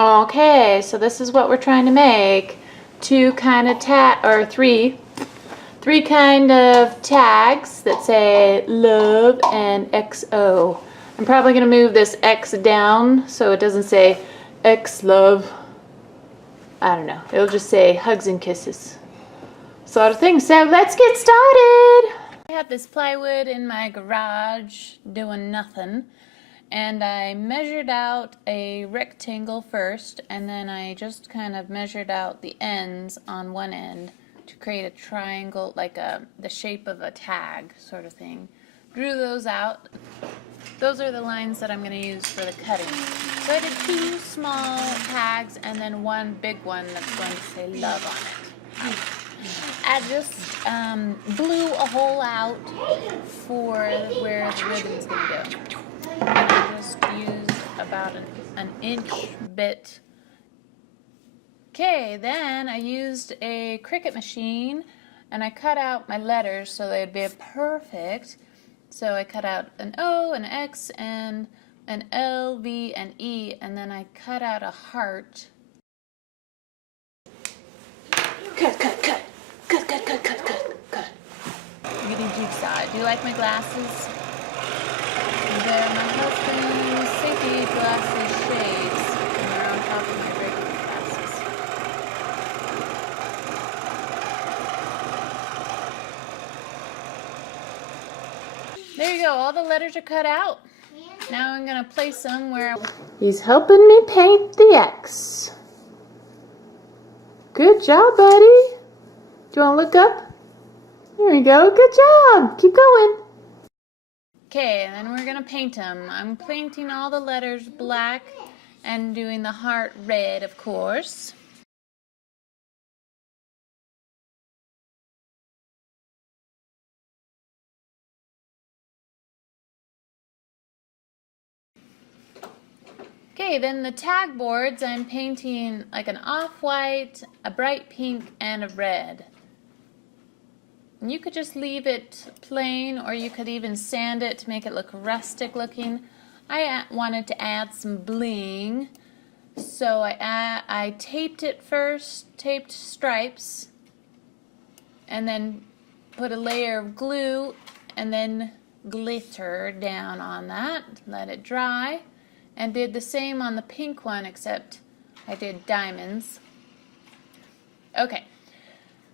Okay, so this is what we're trying to make. Two kind of three kind of tags that say love and XO. I'm probably going to move this X down so it doesn't say X love. I don't know. It'll just say hugs and kisses. Sort of thing. So let's get started. I have this plywood in my garage doing nothing. And I measured out a rectangle first, and then I just kind of measured out the ends on one end to create a triangle, like the shape of a tag sort of thing. Drew those out. Those are the lines that I'm going to use for the cutting. So I did two small tags and then one big one that's going to say love on it. I just blew a hole out for where the ribbon's going to go. And I just used about an inch bit. Okay, then I used a Cricut machine and I cut out my letters so they'd be perfect. So I cut out an O, an X, and an L, V, and E, and then I cut out a heart. Cut. I'm getting jigsaw. Do you like my glasses? They're my husband's safety glasses shades, and they're on top of my regular glasses. There you go, all the letters are cut out. Now I'm going to place them where... He's helping me paint the X. Good job, buddy. Do you want to look up? There you go, good job. Keep going. Okay, and then we're going to paint them. I'm painting all the letters black and doing the heart red, of course. Okay, then the tag boards, I'm painting like an off-white, a bright pink, and a red. And you could just leave it plain, or you could even sand it to make it look rustic looking. I wanted to add some bling, so I taped it first, taped stripes, and then put a layer of glue and then glitter down on that, let it dry, and did the same on the pink one, except I did diamonds. Okay.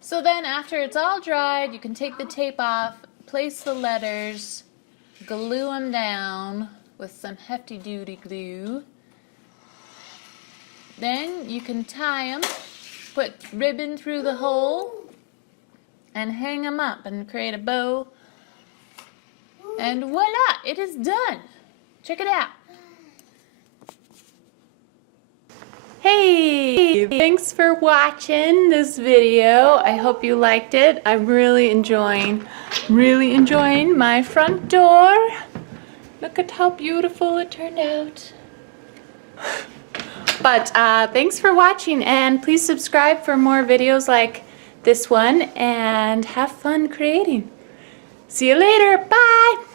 So then after it's all dried, you can take the tape off, place the letters, glue them down with some hefty-duty glue. Then you can tie them, put ribbon through the hole, and hang them up and create a bow. And voila, it is done. Check it out. Hey, thanks for watching this video. I hope you liked it. I'm really enjoying my front door. Look at how beautiful it turned out. But thanks for watching, and please subscribe for more videos like this one, and have fun creating. See you later. Bye.